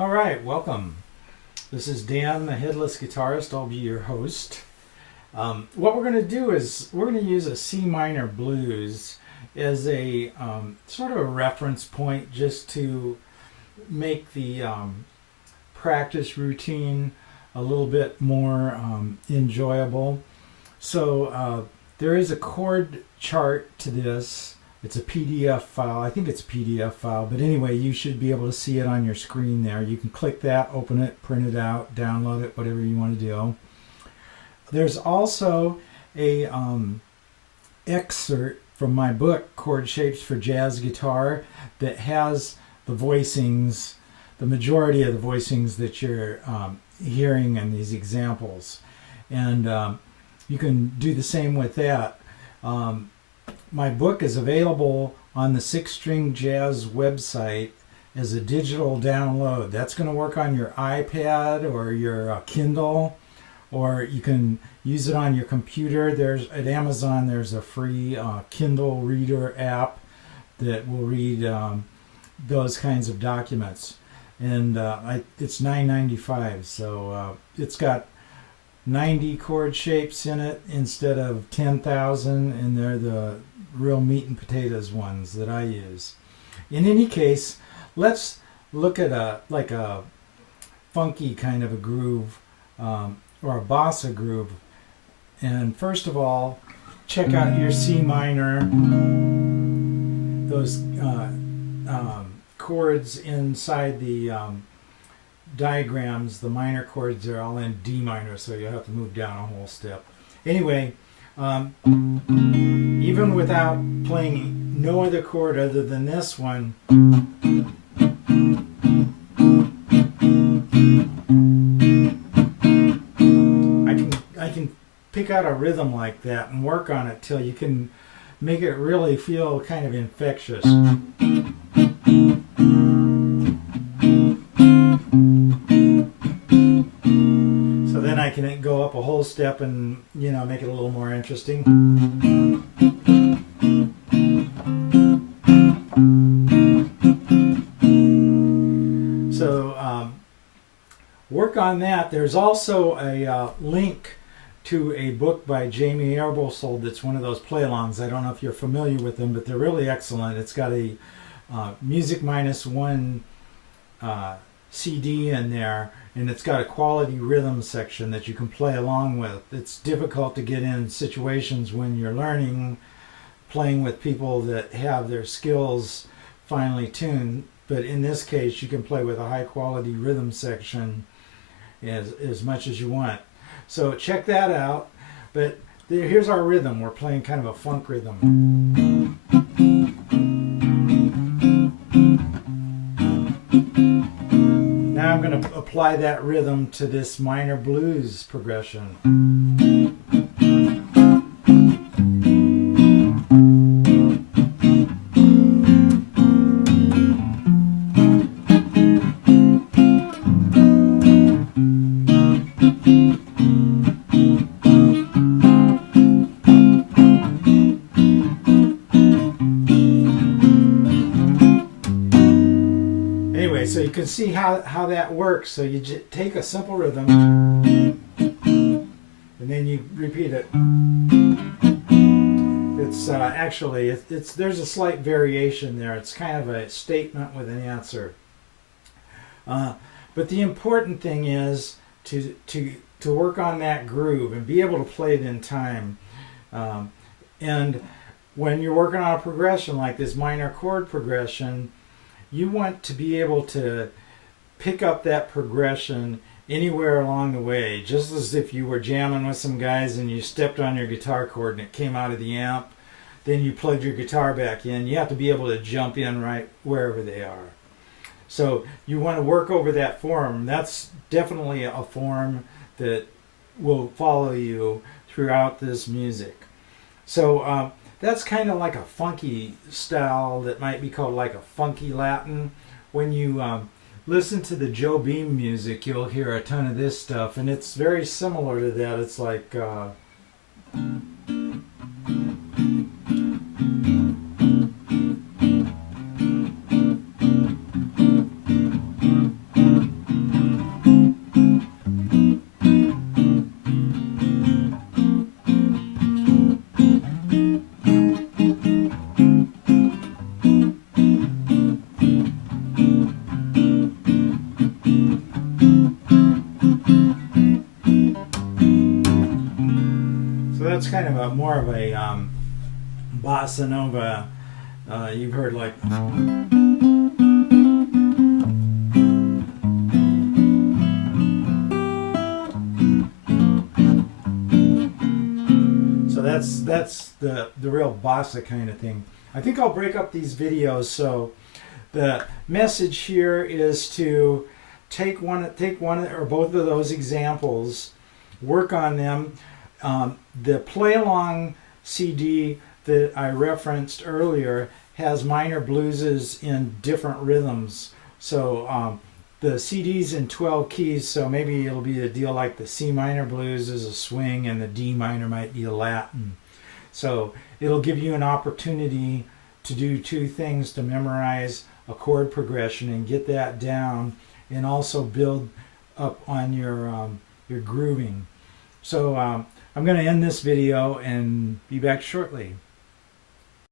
All right, welcome. This is Dan, the headless guitarist. I'll be your host. What we're going to do is we're going to use a C minor blues as a sort of a reference point just to make the practice routine a little bit more enjoyable. So there is a chord chart to this. It's a PDF file. I think it's a PDF file, but anyway, you should be able to see it on your screen there. You can click that, open it, print it out, download it, whatever you want to do. There's also a excerpt from my book, Chord Shapes for Jazz Guitar, that has the voicings, the majority of the voicings that you're hearing in these examples. And you can do the same with that. My book is available on the Six String Jazz website as a digital download. That's going to work on your iPad or your Kindle, or you can use it on your computer. There's at Amazon. There's a free Kindle Reader app that will read those kinds of documents, and it's $9.95. So it's got 90 chord shapes in it instead of 10,000, and they're the real meat and potatoes ones that I use. In any case, let's look at a funky kind of a groove or a bossa groove. And first of all, check out your C minor. Those chords inside the diagrams, the minor chords are all in D minor, so you'll have to move down a whole step. Anyway, even without playing no other chord other than this one, I can pick out a rhythm like that and work on it till you can make it really feel kind of infectious. I can go up a whole step and, make it a little more interesting. So work on that. There's also a link to a book by Jamie Erbosel that's one of those play-alongs. I don't know if you're familiar with them, but they're really excellent. It's got a Music Minus One CD in there, and it's got a quality rhythm section that you can play along with. It's difficult to get in situations when you're playing with people that have their skills finely tuned, but in this case you can play with a high quality rhythm section as much as you want. So check that out. But here's our rhythm. We're playing kind of a funk rhythm. Now I'm going to apply that rhythm to this minor blues progression. So you can see how that works. So you take a simple rhythm and then you repeat it. It's actually there's a slight variation there. It's kind of a statement with an answer. But the important thing is to work on that groove and be able to play it in time. And when you're working on a progression like this minor chord progression, you want to be able to pick up that progression anywhere along the way, just as if you were jamming with some guys and you stepped on your guitar chord and it came out of the amp, then you plugged your guitar back in. You have to be able to jump in right wherever they are. So you want to work over that form. That's definitely a form that will follow you throughout this music. So that's kind of like a funky style that might be called like a funky Latin. When you listen to the Joe Beam music, you'll hear a ton of this stuff, and it's very similar to that. It's like it's kind of a more of a bossa nova. You've heard like. So that's the real bossa kind of thing. I think I'll break up these videos. So the message here is to take one or both of those examples, work on them. The play along CD that I referenced earlier has minor blueses in different rhythms. So the CD's in 12 keys, so maybe it'll be a deal like the C minor blues is a swing and the D minor might be a Latin. So it'll give you an opportunity to do two things: to memorize a chord progression and get that down, and also build up on your grooving. So I'm going to end this video and be back shortly.